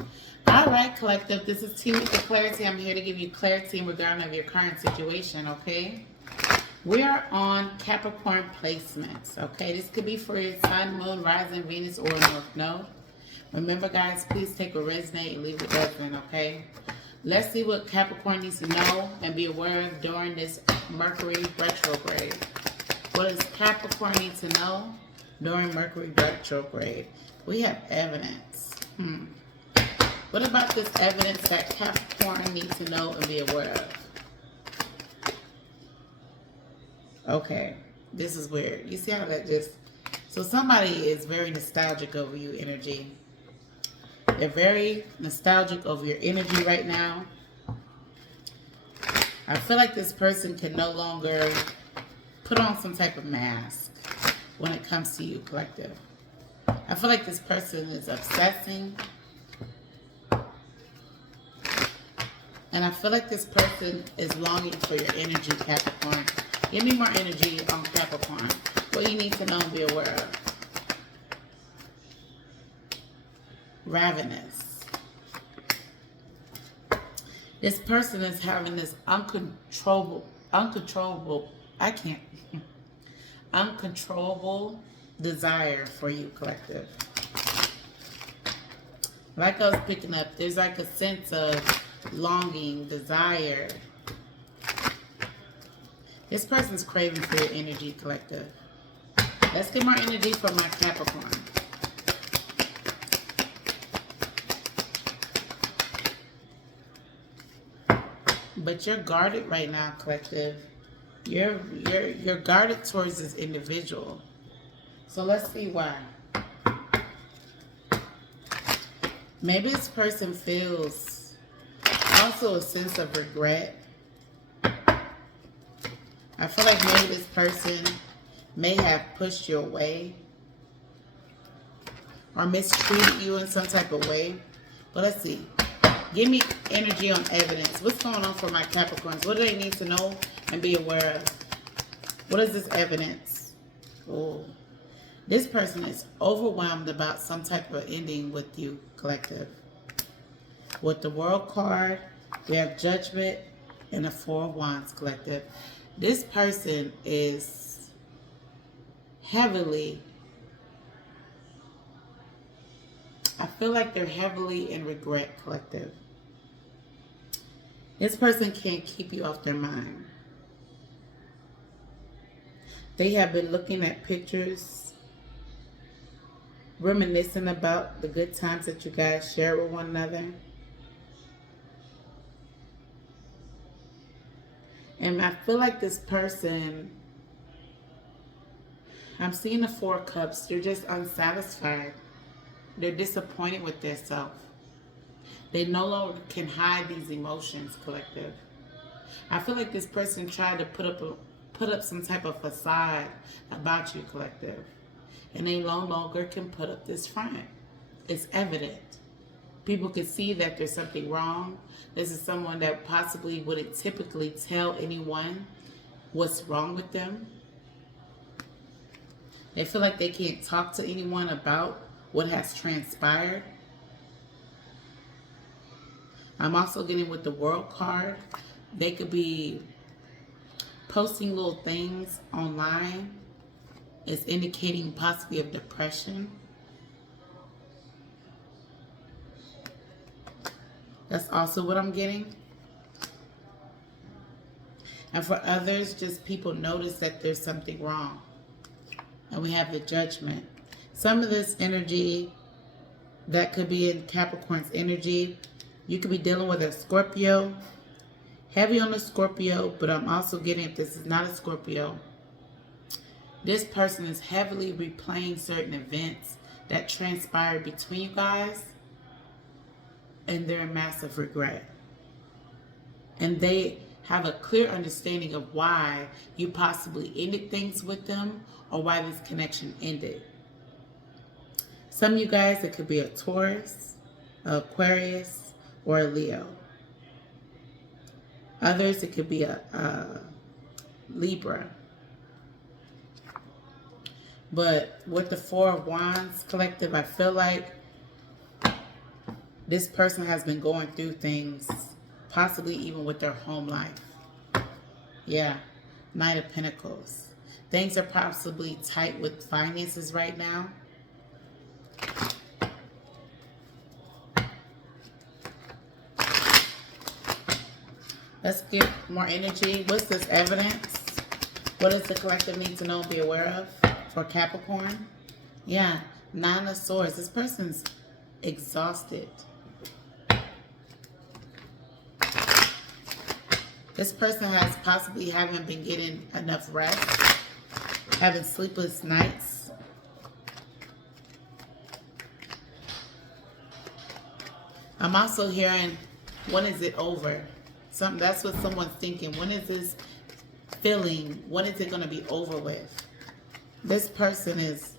All right, collective. This is T with the clarity. I'm here to give you clarity in regard of your current situation. Okay. We are on Capricorn placements. Okay. This could be for your Sun, Moon, Rising, Venus, or North Node. Remember, guys, please take what resonate and leave what doesn't. Okay. Let's see what Capricorn needs to know and be aware of during this Mercury retrograde. What does Capricorn need to know during Mercury retrograde? We have evidence. What about this evidence that Capricorn needs to know and be aware of? Okay, this is weird. You see how that just... So somebody is very nostalgic over you energy. They're very nostalgic over your energy right now. I feel like this person can no longer put on some type of mask when it comes to you, collective. I feel like this person is obsessing. And I feel like this person is longing for your energy, Capricorn. Give me more energy on Capricorn. What you need to know and be aware of. Ravenous. This person is having this uncontrollable desire for you, collective. Like I was picking up, there's like a sense of longing, desire. This person's craving for your energy, collective. Let's get more energy for my Capricorn. But you're guarded right now, collective. You're guarded towards this individual. So let's see why. Maybe this person feels also a sense of regret. I feel like maybe this person may have pushed you away or mistreated you in some type of way. But let's see. Give me energy on evidence. What's going on for my Capricorns? What do they need to know and be aware of? What is this evidence? Oh, this person is overwhelmed about some type of ending with you, collective. With the World card, we have Judgment and the Four of Wands, collective. This person is heavily, I feel like they're heavily in regret, collective. This person can't keep you off their mind. They have been looking at pictures, reminiscing about the good times that you guys share with one another. And I feel like this person, I'm seeing the Four of Cups. They're just unsatisfied. They're disappointed with themselves. They no longer can hide these emotions, collective. I feel like this person tried to put up some type of facade about you, collective. And they no longer can put up this front. It's evident. People can see that there's something wrong. This is someone that possibly wouldn't typically tell anyone what's wrong with them. They feel like they can't talk to anyone about what has transpired. I'm also getting with the World card. They could be posting little things online. It's indicating possibly of depression. That's also what I'm getting. And for others, just people notice that there's something wrong. And we have the Judgment. Some of this energy that could be in Capricorn's energy, you could be dealing with a Scorpio. Heavy on the Scorpio, but I'm also getting, if this is not a Scorpio, this person is heavily replaying certain events that transpired between you guys, and they're in massive regret. And they have a clear understanding of why you possibly ended things with them or why this connection ended. Some of you guys, it could be a Taurus, Aquarius, or a Leo. Others, it could be a Libra. But with the Four of Wands, collective, I feel like This person has been going through things, possibly even with their home life. Yeah, Knight of Pentacles. Things are possibly tight with finances right now. Let's get more energy. What's this evidence? What does the collective need to know and be aware of for Capricorn? Yeah, Nine of Swords. This person's exhausted. This person has possibly haven't been getting enough rest, having sleepless nights. I'm also hearing, when is it over? That's what someone's thinking. When is this feeling? When is it going to be over with? This person is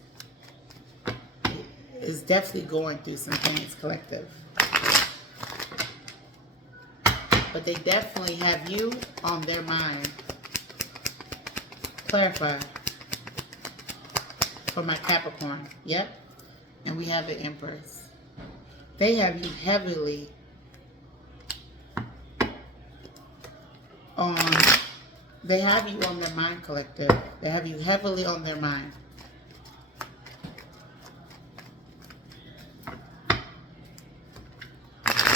definitely going through some things, collective. But they definitely have you on their mind. Clarify. For my Capricorn. Yep. And we have the Empress. They have you heavily on... They have you on their mind, collective. They have you heavily on their mind.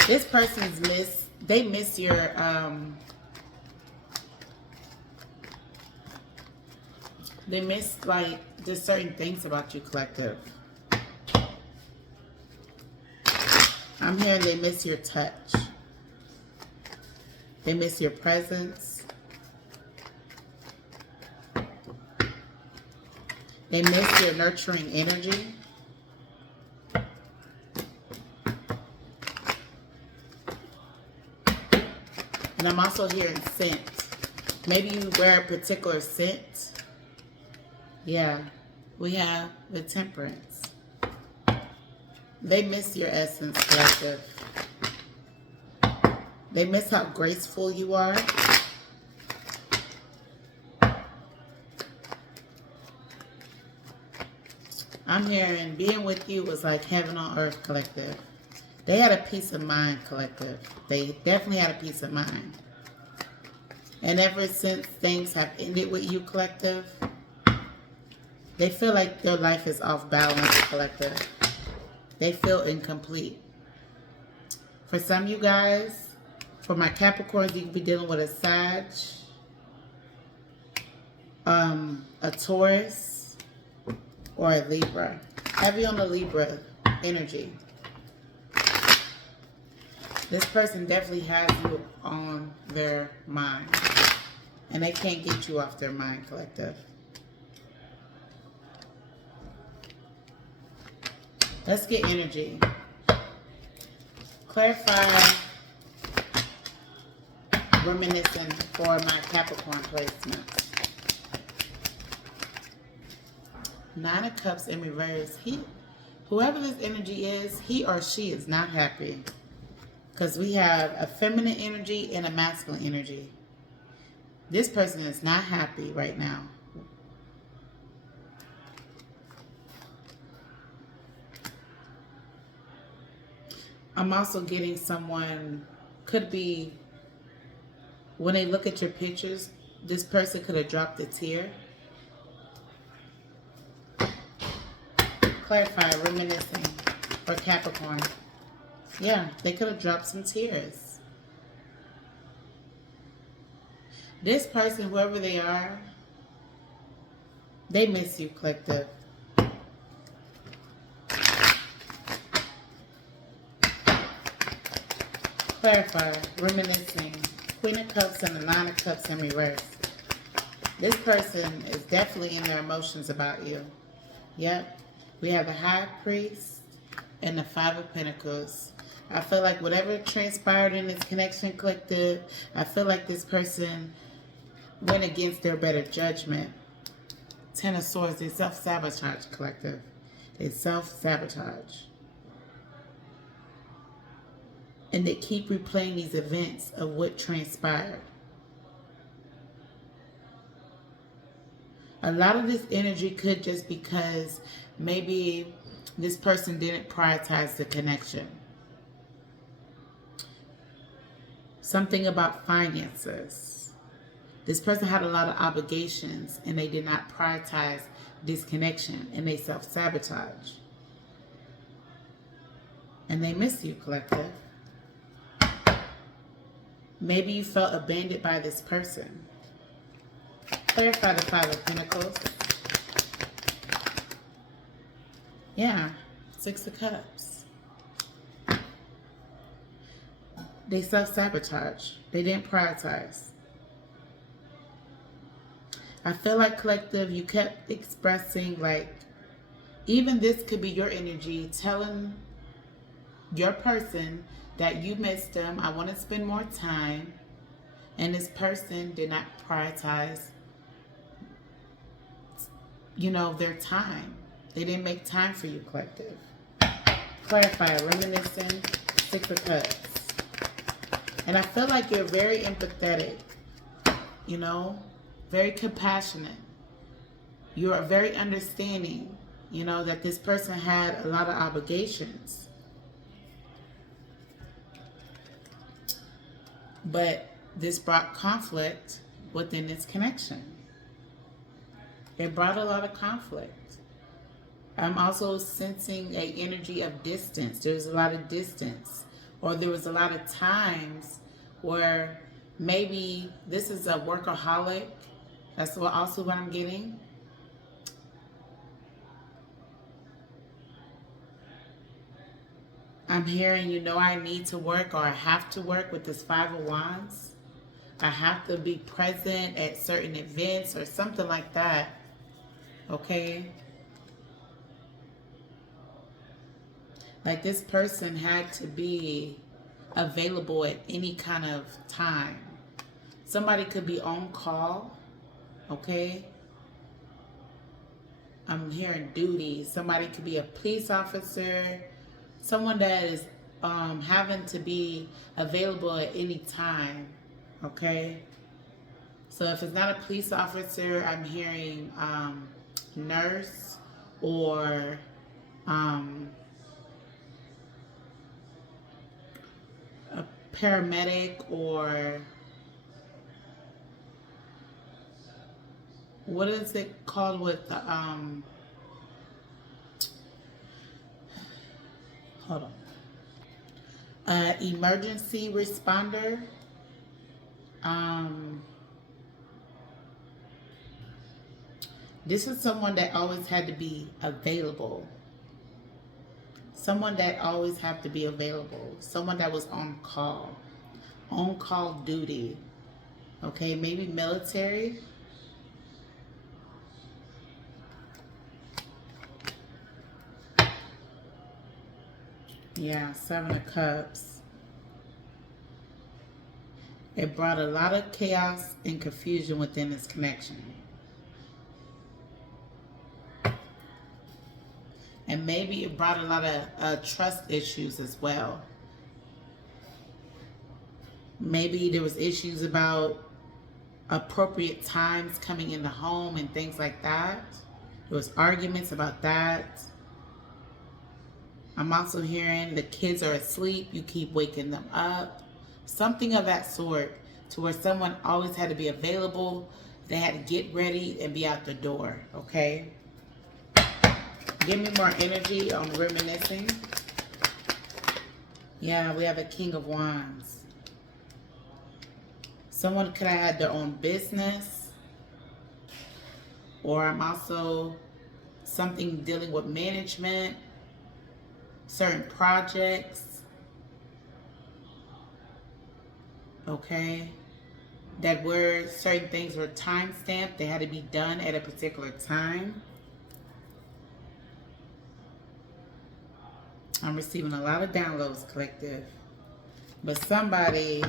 This person's they miss your, they miss, like, just certain things about you, collective. I'm hearing they miss your touch. They miss your presence. They miss your nurturing energy. And I'm also hearing scent. Maybe you wear a particular scent. Yeah. We have the Temperance. They miss your essence, collective. They miss how graceful you are. I'm hearing being with you was like heaven on earth, collective. They had a peace of mind, collective. They definitely had a peace of mind. And ever since things have ended with you, collective, they feel like their life is off balance, collective. They feel incomplete. For some of you guys, for my Capricorns, you could be dealing with a Sag, a Taurus, or a Libra. Heavy on the Libra energy. This person definitely has you on their mind. And they can't get you off their mind, collective. Let's get energy. Clarify, reminiscing for my Capricorn placements. Nine of Cups in reverse. Whoever this energy is, he or she is not happy. Because we have a feminine energy and a masculine energy. This person is not happy right now. I'm also getting someone, could be, when they look at your pictures, this person could have dropped a tear. Clarify, reminiscing for Capricorn. Yeah, they could have dropped some tears. This person, whoever they are, they miss you, collective. Clarify, reminiscing. Queen of Cups and the Nine of Cups in reverse. This person is definitely in their emotions about you. Yep. We have the High Priest and the Five of Pentacles. I feel like whatever transpired in this connection, collective, I feel like this person went against their better judgment. Ten of Swords, they self-sabotage, collective. They self-sabotage. And they keep replaying these events of what transpired. A lot of this energy could just because maybe this person didn't prioritize the connection. Something about finances. This person had a lot of obligations and they did not prioritize this connection and they self-sabotage. And they miss you, collective. Maybe you felt abandoned by this person. Clarify the Five of Pentacles. Yeah, Six of Cups. They self-sabotage. They didn't prioritize. I feel like, collective, you kept expressing, like, even this could be your energy telling your person that you missed them. I want to spend more time. And this person did not prioritize, you know, their time. They didn't make time for you, collective. Clarify, reminiscing, Six of Cups. And I feel like you're very empathetic, you know, very compassionate. You are very understanding, you know, that this person had a lot of obligations. But this brought conflict within this connection. It brought a lot of conflict. I'm also sensing an energy of distance. There's a lot of distance. Or there was a lot of times where maybe this is a workaholic. That's also what I'm getting. I'm hearing, you know, I need to work, or I have to work with this Five of Wands. I have to be present at certain events or something like that. Okay? Like this person had to be available at any kind of time. Somebody could be on call. Okay? I'm hearing duty. Somebody could be a police officer. Someone that is having to be available at any time. Okay? So if it's not a police officer, I'm hearing nurse or a paramedic, or what is it called with the hold on, emergency responder. This is someone that always had to be available. Someone that always had to be available. Someone that was on call duty. Okay, maybe military. Yeah, Seven of Cups. It brought a lot of chaos and confusion within this connection. And maybe it brought a lot of trust issues as well. Maybe there was issues about appropriate times coming in the home and things like that. There was arguments about that. I'm also hearing the kids are asleep. You keep waking them up. Something of that sort, to where someone always had to be available. They had to get ready and be out the door. Okay? Give me more energy on reminiscing. Yeah, we have a King of Wands. Someone could have had their own business. Or I'm also something dealing with management. Certain projects. Okay? That were, certain things were time stamped. They had to be done at a particular time. I'm receiving a lot of downloads, collective. But somebody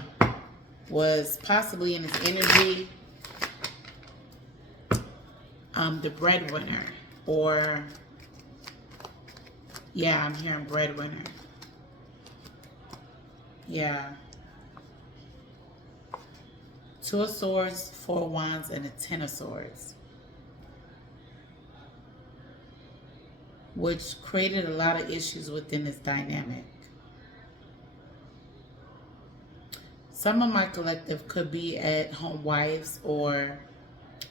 was possibly in this energy, the breadwinner. Or, yeah, I'm hearing breadwinner. Yeah. Two of Swords, Four of Wands, and a Ten of Swords. Which created a lot of issues within this dynamic. Some of my collective could be at home wives, or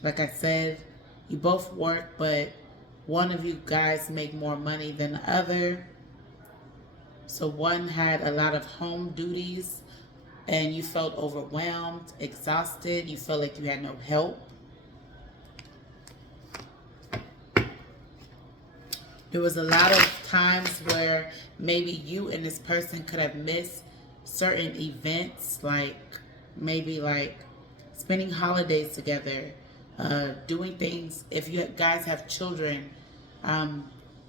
like I said, you both work, but one of you guys make more money than the other. So one had a lot of home duties and you felt overwhelmed, exhausted, you felt like you had no help. There was a lot of times where maybe you and this person could have missed certain events, like maybe like spending holidays together, doing things, if you guys have children,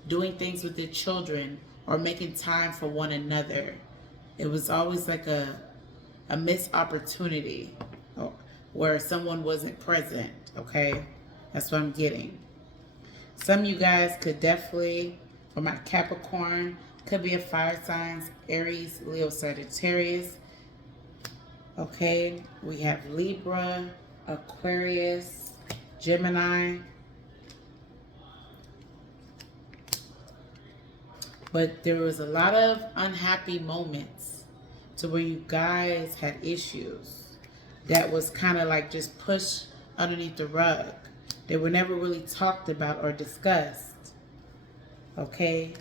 doing things with your children, or making time for one another. It was always like a missed opportunity where someone wasn't present, okay? That's what I'm getting. Some of you guys could definitely, for my Capricorn, could be a fire signs, Aries, Leo, Sagittarius. Okay, we have Libra, Aquarius, Gemini. But there was a lot of unhappy moments to where you guys had issues that was kind of like just pushed underneath the rug. They were never really talked about or discussed. Okay?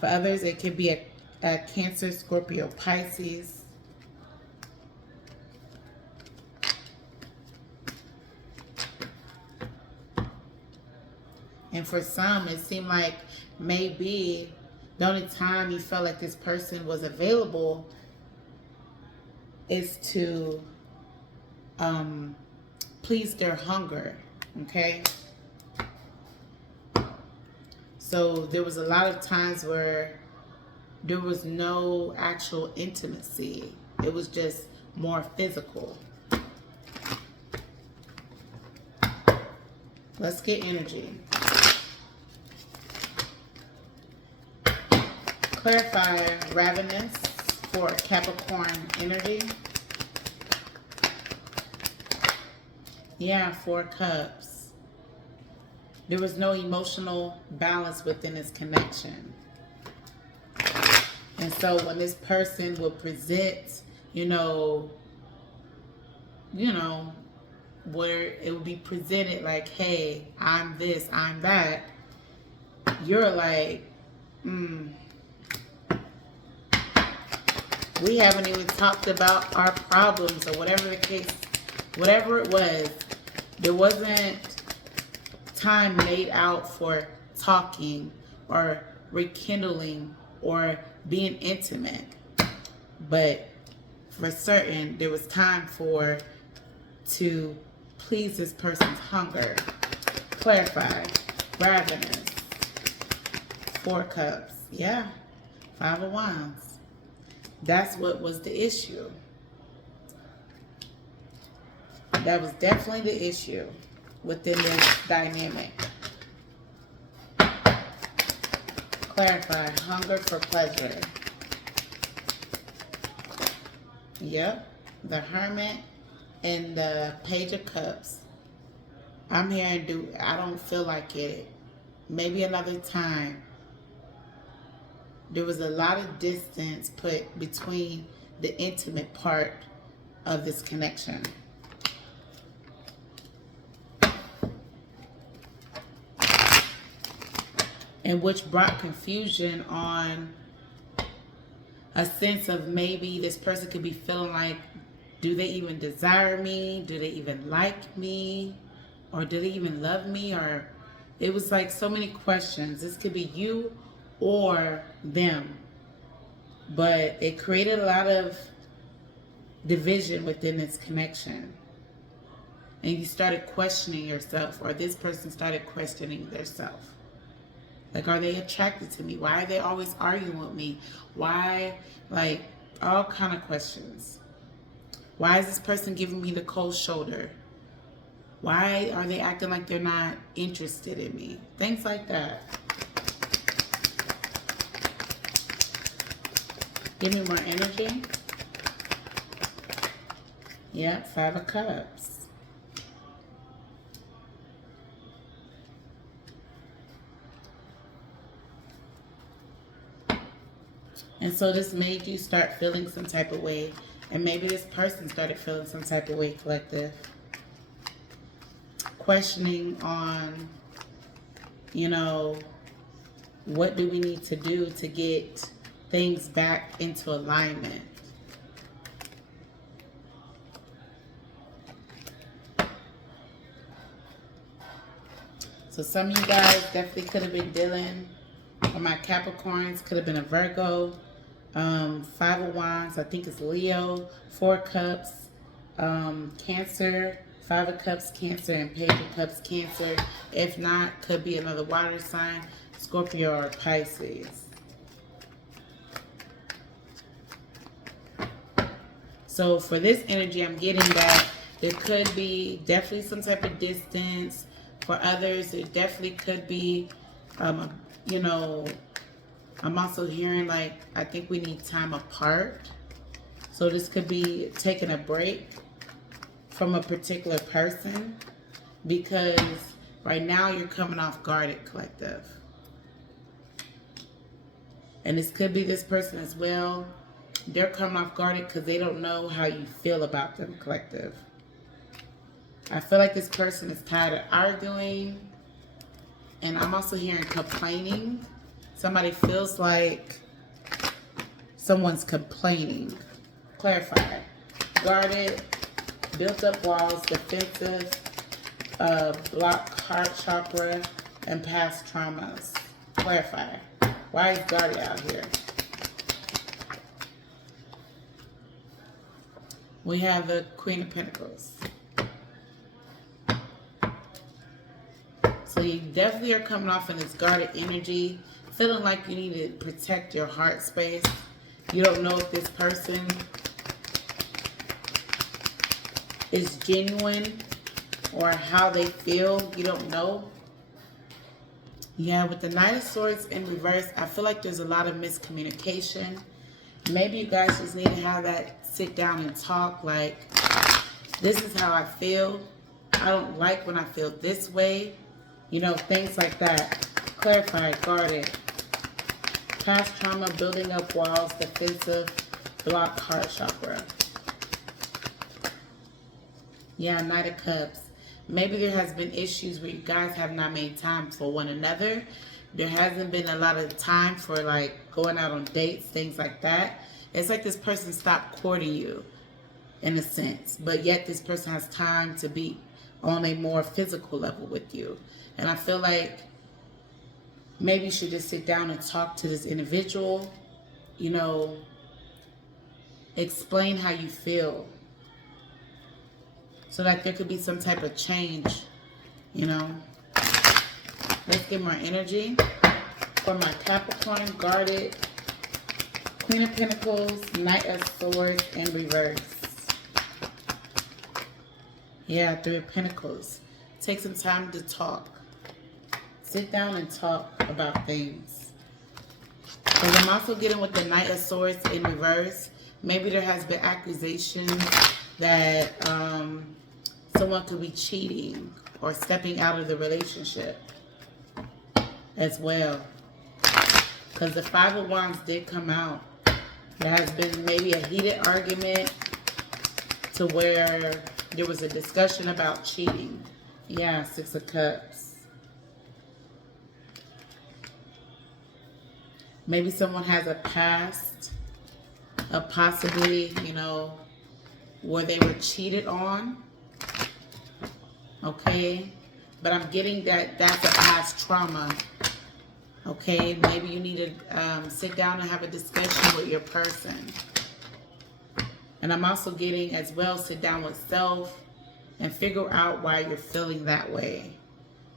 For others, it could be a Cancer, Scorpio, Pisces. And for some, it seemed like maybe the only time you felt like this person was available is to please their hunger, okay? So there was a lot of times where there was no actual intimacy. It was just more physical. Let's get energy. Clarify ravenous for Capricorn energy. Yeah, 4 cups. There was no emotional balance within this connection. And so when this person will present, you know, where it will be presented like, hey, I'm this, I'm that, you're like, we haven't even talked about our problems, or whatever the case, whatever it was. There wasn't time made out for talking or rekindling or being intimate. But for certain, there was time to please this person's hunger. Clarify. Ravenous. 4 cups. Yeah. 5 of Wands. That's what was the issue. That was definitely the issue within this dynamic. Clarify. Hunger for pleasure. Yep. The Hermit and the Page of Cups. I'm here and I don't feel like it. Maybe another time. There was a lot of distance put between the intimate part of this connection. And which brought confusion on a sense of maybe this person could be feeling like, do they even desire me? Do they even like me? Or do they even love me? Or it was like so many questions. This could be you or them. But it created a lot of division within this connection. And you started questioning yourself, or this person started questioning themselves. Like, are they attracted to me? Why are they always arguing with me? Why? Like, all kind of questions. Why is this person giving me the cold shoulder? Why are they acting like they're not interested in me? Things like that. Give me more energy. Yeah, 5 of Cups. And so this made you start feeling some type of way. And maybe this person started feeling some type of way, collective. Questioning on, you know, what do we need to do to get things back into alignment? So some of you guys definitely could have been dealing, or my Capricorns could have been a Virgo, Five of Wands, I think it's Leo, Four Cups, Cancer, Five of Cups, Cancer, and Page of Cups, Cancer. If not, could be another water sign, Scorpio or Pisces. So for this energy, I'm getting that there could be definitely some type of distance. For others, it definitely could be, you know, I'm also hearing like, I think we need time apart. So this could be taking a break from a particular person, because right now you're coming off guarded, collective. And this could be this person as well. They're coming off guarded because they don't know how you feel about them, collective. I feel like this person is tired of arguing. And I'm also hearing complaining. Somebody feels like someone's complaining. Clarify. Guarded, built up walls, defensive, blocked heart chakra, and past traumas. Clarify. Why is guarded out here? We have the Queen of Pentacles. So you definitely are coming off in this guarded energy, feeling like you need to protect your heart space. You don't know if this person is genuine or how they feel. You don't know. Yeah, with the Knight of Swords in reverse, I feel like there's a lot of miscommunication. Maybe you guys just need to have that sit down and talk, like, this is how I feel. I don't like when I feel this way. You know, things like that. Clarify, guarded. Past trauma, building up walls, defensive, blocked heart chakra. Yeah, Knight of Cups. Maybe there has been issues where you guys have not made time for one another. There hasn't been a lot of time for like going out on dates, things like that. It's like this person stopped courting you in a sense, but yet this person has time to be on a more physical level with you. And I feel like maybe you should just sit down and talk to this individual, you know, explain how you feel, so that there could be some type of change, you know. Let's get more energy for my Capricorn, guarded, Queen of Pentacles, Knight of Swords in reverse. Yeah, Three of Pentacles. Take some time to talk. Sit down and talk about things. Because I'm also getting with the Knight of Swords in reverse. Maybe there has been accusations that someone could be cheating or stepping out of the relationship as well. Because the Five of Wands did come out. There has been maybe a heated argument to where there was a discussion about cheating. Yeah, Six of Cups. Maybe someone has a past of possibly, you know, where they were cheated on. Okay? But I'm getting that that's a past trauma. Okay? Maybe you need to sit down and have a discussion with your person. And I'm also getting as well, sit down with self and figure out why you're feeling that way.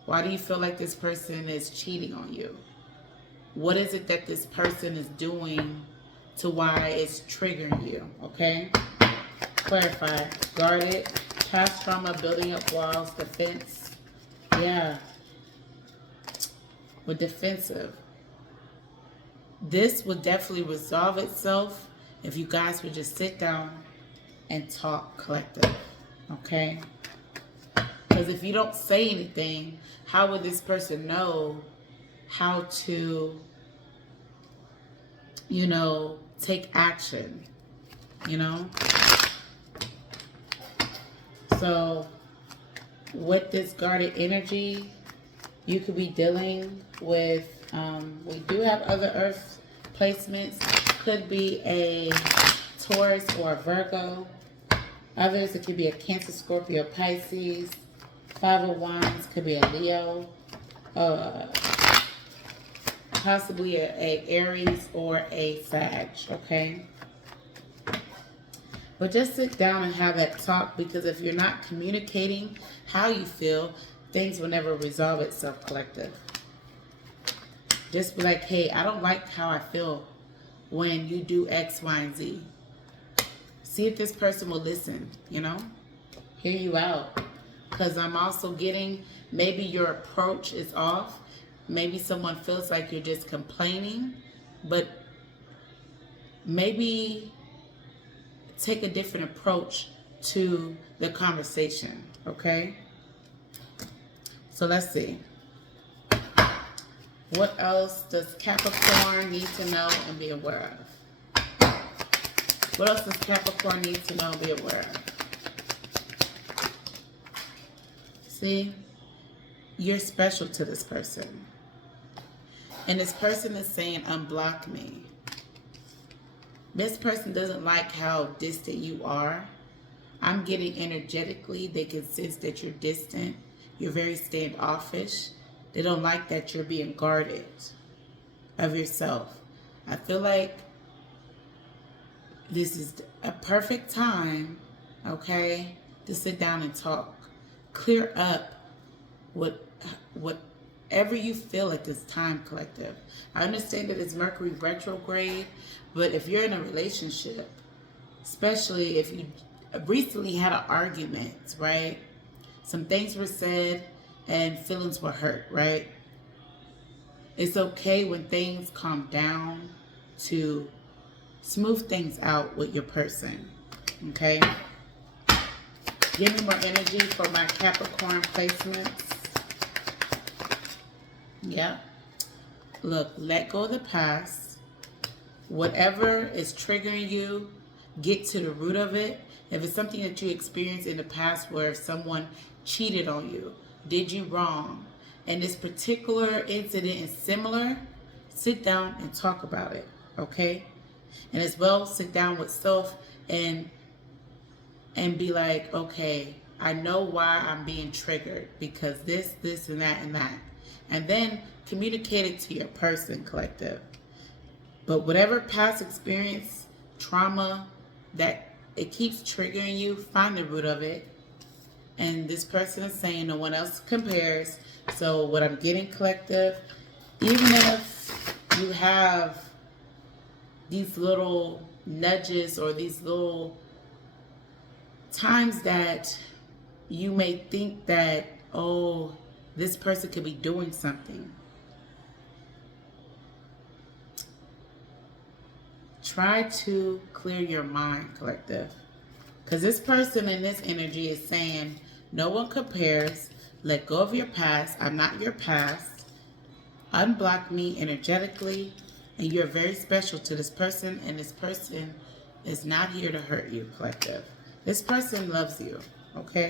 Why do you feel like this person is cheating on you? What is it that this person is doing to why it's triggering you? Okay? Clarify. Guarded. Past trauma, building up walls, defense. Yeah. With defensive. This would definitely resolve itself if you guys would just sit down and talk, collective. Okay? Because if you don't say anything, how would this person know how to you know, take action, you know. So with this guarded energy, you could be dealing with, we do have other earth placements. Could be a Taurus or a Virgo. Others, it could be a Cancer, Scorpio, Pisces. Five of Wands could be a Leo. Possibly a Aries or a Sag, okay? But just sit down and have that talk, because if you're not communicating how you feel, things will never resolve itself, collective. Just be like, hey, I don't like how I feel when you do X, Y, and Z. See if this person will listen, you know? Hear you out. Because I'm also getting, maybe your approach is off. Maybe someone feels like you're just complaining. But maybe take a different approach to the conversation, okay? So let's see. What else does Capricorn need to know and be aware of? What else does Capricorn need to know and be aware of? See? You're special to this person. And this person is saying, unblock me. This person doesn't like how distant you are. I'm getting energetically, they can sense that you're distant. You're very standoffish. They don't like that you're being guarded of yourself. I feel like this is a perfect time, okay, to sit down and talk. Clear up whatever you feel at this time, collective. I understand that it's Mercury retrograde, but if you're in a relationship, especially if you recently had an argument, right? Some things were said and feelings were hurt, right? It's okay when things calm down to smooth things out with your person, okay? Give me more energy for my Capricorn placements. Yeah. Look, let go of the past. Whatever is triggering you, get to the root of it. If it's something that you experienced in the past where someone cheated on you, did you wrong, and this particular incident is similar, sit down and talk about it, okay? And as well, sit down with self and be like, okay, I know why I'm being triggered, because this, and that, and that. And then communicate it to your person, collective. But whatever past experience, trauma, that it keeps triggering you, find the root of it. And this person is saying no one else compares. So what I'm getting, collective, even if you have these little nudges or these little times that you may think that, oh, this person could be doing something, try to clear your mind, collective. Because this person in this energy is saying, no one compares. Let go of your past. I'm not your past. Unblock me energetically. And you're very special to this person. And this person is not here to hurt you, collective. This person loves you, okay?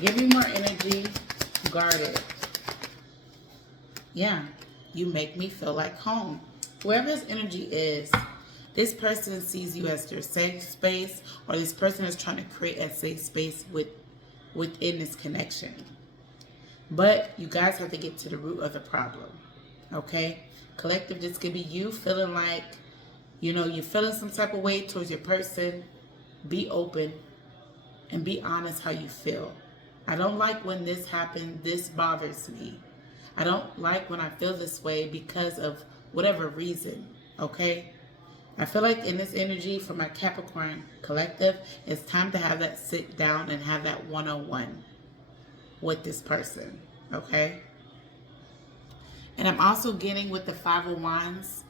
Give me more energy. Guard it. Yeah. You make me feel like home. Whoever this energy is, this person sees you as their safe space, or this person is trying to create a safe space within this connection. But you guys have to get to the root of the problem, okay? Collective, this could be you feeling like, you know, you're feeling some type of way towards your person. Be open and be honest how you feel. I don't like when this happened. This bothers me. I don't like when I feel this way because of whatever reason, okay? I feel like in this energy for my Capricorn collective, it's time to have that sit down and have that one-on-one with this person, okay? And I'm also getting with the Five of Wands,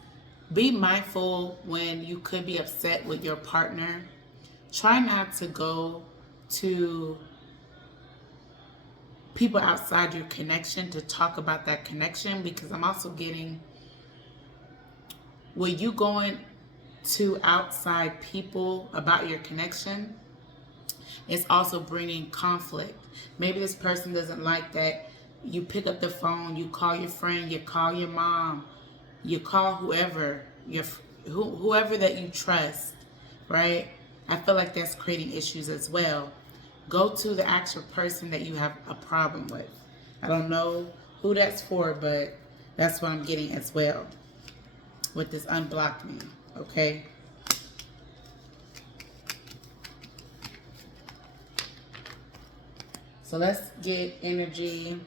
be mindful when you could be upset with your partner. Try not to go to people outside your connection to talk about that connection, because I'm also getting with you going to outside people about your connection, it's also bringing conflict. Maybe this person doesn't like that you pick up the phone, you call your friend, you call your mom, you call whoever, whoever that you trust, right? I feel like that's creating issues as well. Go to the actual person that you have a problem with. I don't know who that's for, but that's what I'm getting as well with this unblock me, okay? So let's get energy.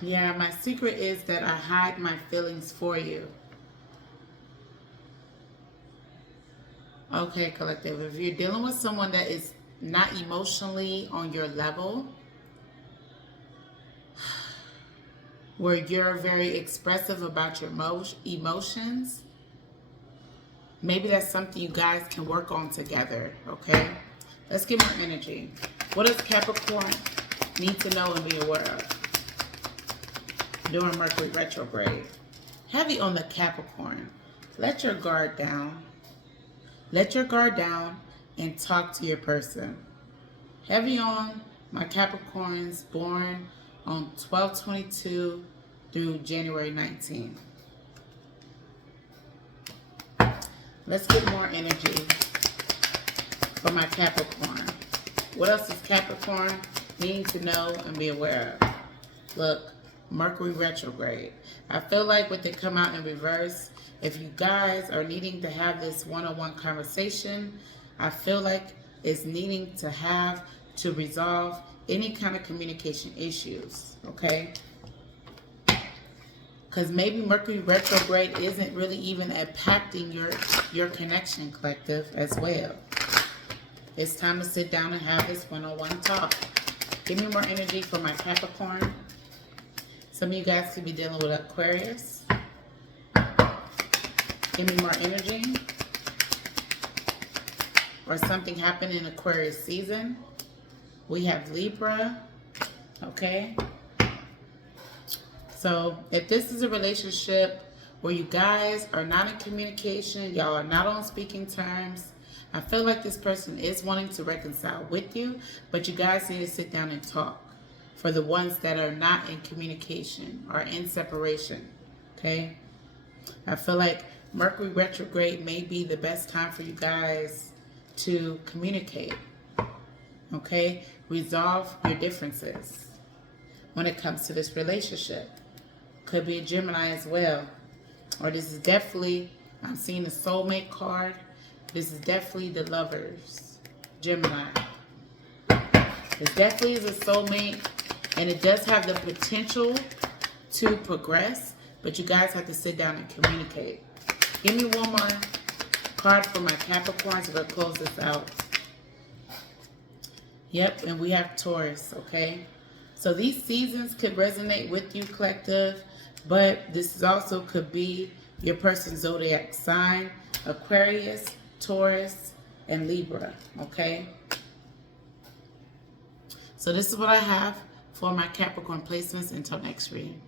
Yeah, my secret is that I hide my feelings for you. Okay, collective. If you're dealing with someone that is not emotionally on your level, where you're very expressive about your emotions, maybe that's something you guys can work on together, okay? Let's get more energy. What does Capricorn need to know and be aware of during Mercury retrograde? Heavy on the Capricorn. Let your guard down. Let your guard down and talk to your person. Heavy on my Capricorns born on 12/22 through January 19. Let's get more energy for my Capricorn. What else does Capricorn need to know and be aware of? Look, Mercury retrograde. I feel like with it come out in reverse, if you guys are needing to have this one-on-one conversation, I feel like it's needing to have to resolve any kind of communication issues, okay? Because maybe Mercury retrograde isn't really even impacting your connection, collective, as well. It's time to sit down and have this one-on-one talk. Give me more energy for my Capricorn. Some of you guys could be dealing with Aquarius. Give me more energy. Or something happened in Aquarius season. We have Libra. Okay. So if this is a relationship where you guys are not in communication, y'all are not on speaking terms, I feel like this person is wanting to reconcile with you, but you guys need to sit down and talk. For the ones that are not in communication or in separation, okay? I feel like Mercury retrograde may be the best time for you guys to communicate, okay? Resolve your differences when it comes to this relationship. Could be a Gemini as well. Or this is definitely, I'm seeing the soulmate card. This is definitely the Lovers, Gemini. This definitely is a soulmate, and it does have the potential to progress, but you guys have to sit down and communicate. Give me one more card for my Capricorns. We're going to close this out. Yep, and we have Taurus, okay? So these seasons could resonate with you, collective, but this is also could be your person's zodiac sign, Aquarius, Taurus, and Libra, okay? So this is what I have for my Capricorn placements until next reading.